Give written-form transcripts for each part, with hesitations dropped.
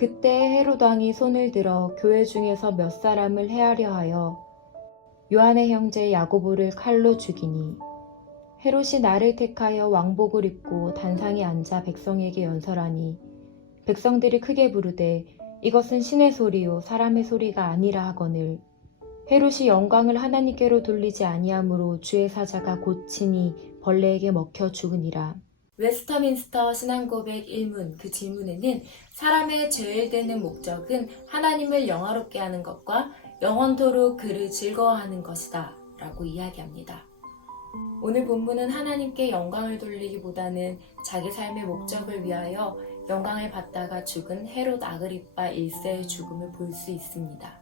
그때 헤롯 왕이 손을 들어 교회 중에서 몇 사람을 해하려 하여 요한의 형제 야고보를 칼로 죽이니 헤롯이 나를 택하여 왕복을 입고 단상에 앉아 백성에게 연설하니 백성들이 크게 부르되 이것은 신의 소리요 사람의 소리가 아니라 하거늘 헤롯이 영광을 하나님께로 돌리지 아니하므로 주의 사자가 고치니 벌레에게 먹혀 죽으니라. 웨스터민스터 신앙고백 1문 그 질문에는 사람의 제일 되는 목적은 하나님을 영화롭게 하는 것과 영원토록 그를 즐거워하는 것이다 라고 이야기합니다. 오늘 본문은 하나님께 영광을 돌리기보다는 자기 삶의 목적을 위하여 영광을 받다가 죽은 헤롯 아그리파 1세의 죽음을 볼 수 있습니다.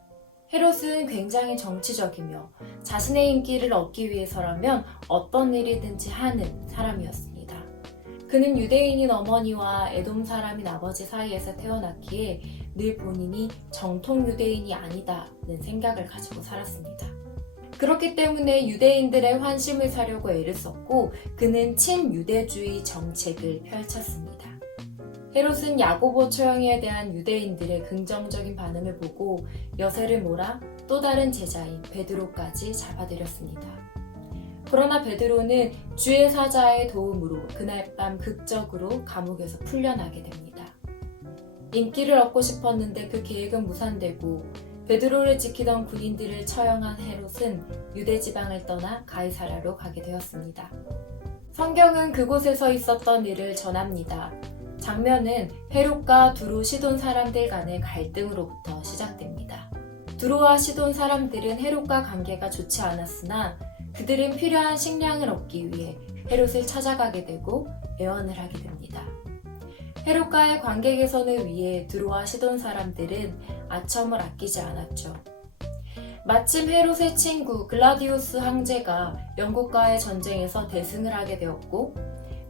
헤롯은 굉장히 정치적이며 자신의 인기를 얻기 위해서라면 어떤 일이든지 하는 사람이었습니다. 그는 유대인인 어머니와 에돔 사람인 아버지 사이에서 태어났기에 늘 본인이 정통 유대인이 아니다는 생각을 가지고 살았습니다. 그렇기 때문에 유대인들의 환심을 사려고 애를 썼고 그는 친유대주의 정책을 펼쳤습니다. 헤롯은 야고보 처형에 대한 유대인들의 긍정적인 반응을 보고 여세를 몰아 또 다른 제자인 베드로까지 잡아들였습니다. 그러나 베드로는 주의 사자의 도움으로 그날 밤 극적으로 감옥에서 풀려나게 됩니다. 인기를 얻고 싶었는데 그 계획은 무산되고 베드로를 지키던 군인들을 처형한 헤롯은 유대 지방을 떠나 가이사랴로 가게 되었습니다. 성경은 그곳에서 있었던 일을 전합니다. 장면은 헤롯과 두로 시돈 사람들 간의 갈등으로부터 시작됩니다. 두로와 시돈 사람들은 헤롯과 관계가 좋지 않았으나 그들은 필요한 식량을 얻기 위해 헤롯을 찾아가게 되고 애원을 하게 됩니다. 헤롯과의 관계 개선을 위해 두로와 시돈 사람들은 아첨을 아끼지 않았죠. 마침 헤롯의 친구 글라디우스 황제가 영국과의 전쟁에서 대승을 하게 되었고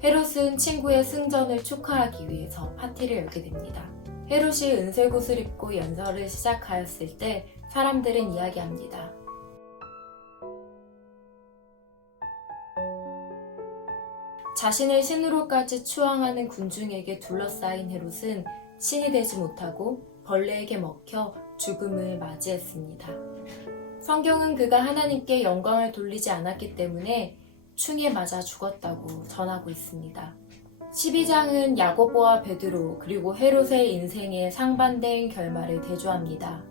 헤롯은 친구의 승전을 축하하기 위해서 파티를 열게 됩니다. 헤롯이 은색 옷을 입고 연설을 시작하였을 때 사람들은 이야기합니다. 자신을 신으로까지 추앙하는 군중에게 둘러싸인 헤롯은 신이 되지 못하고 벌레에게 먹혀 죽음을 맞이했습니다. 성경은 그가 하나님께 영광을 돌리지 않았기 때문에 충에 맞아 죽었다고 전하고 있습니다. 12장은 야고보와 베드로 그리고 헤롯의 인생의 상반된 결말을 대조합니다.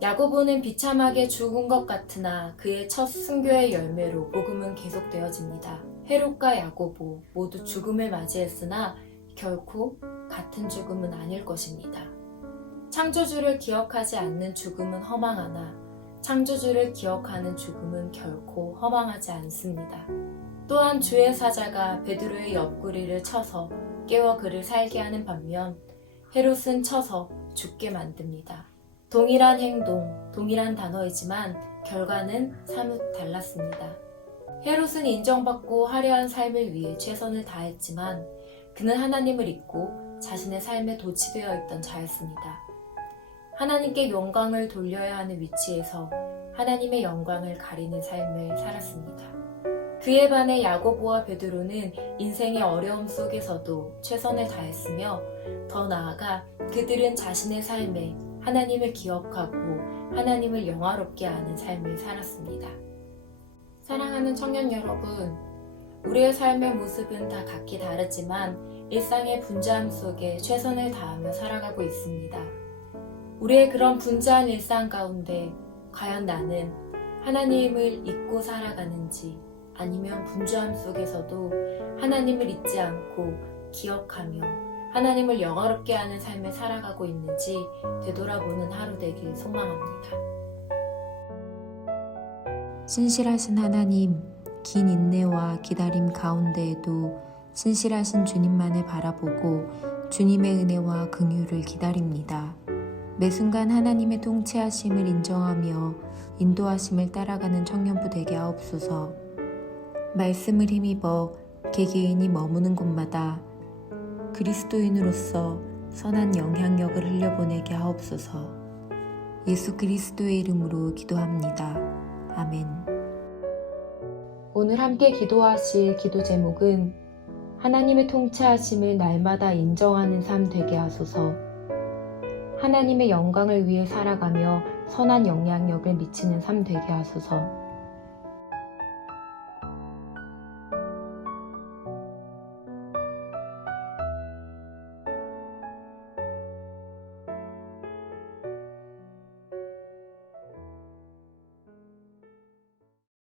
야고보는 비참하게 죽은 것 같으나 그의 첫 순교의 열매로 복음은 계속되어집니다. 헤롯과 야고보 모두 죽음을 맞이했으나 결코 같은 죽음은 아닐 것입니다. 창조주를 기억하지 않는 죽음은 허망하나 창조주를 기억하는 죽음은 결코 허망하지 않습니다. 또한 주의 사자가 베드로의 옆구리를 쳐서 깨워 그를 살게 하는 반면 헤롯은 쳐서 죽게 만듭니다. 동일한 행동, 동일한 단어이지만 결과는 사뭇 달랐습니다. 헤롯은 인정받고 화려한 삶을 위해 최선을 다했지만 그는 하나님을 잊고 자신의 삶에 도취되어 있던 자였습니다. 하나님께 영광을 돌려야 하는 위치에서 하나님의 영광을 가리는 삶을 살았습니다. 그에 반해 야고보와 베드로는 인생의 어려움 속에서도 최선을 다했으며 더 나아가 그들은 자신의 삶에 하나님을 기억하고 하나님을 영화롭게 하는 삶을 살았습니다. 사랑하는 청년 여러분, 우리의 삶의 모습은 다 각기 다르지만 일상의 분주함 속에 최선을 다하며 살아가고 있습니다. 우리의 그런 분주한 일상 가운데 과연 나는 하나님을 잊고 살아가는지 아니면 분주함 속에서도 하나님을 잊지 않고 기억하며 하나님을 영화롭게 하는 삶을 살아가고 있는지 되돌아보는 하루 되길 소망합니다. 신실하신 하나님, 긴 인내와 기다림 가운데에도 신실하신 주님만을 바라보고 주님의 은혜와 긍휼을 기다립니다. 매 순간 하나님의 통치하심을 인정하며 인도하심을 따라가는 청년부 되게 하옵소서. 말씀을 힘입어 개개인이 머무는 곳마다 그리스도인으로서 선한 영향력을 흘려보내게 하옵소서. 예수 그리스도의 이름으로 기도합니다. 아멘. 오늘 함께 기도하실 기도 제목은 하나님의 통치하심을 날마다 인정하는 삶 되게 하소서. 하나님의 영광을 위해 살아가며 선한 영향력을 미치는 삶 되게 하소서.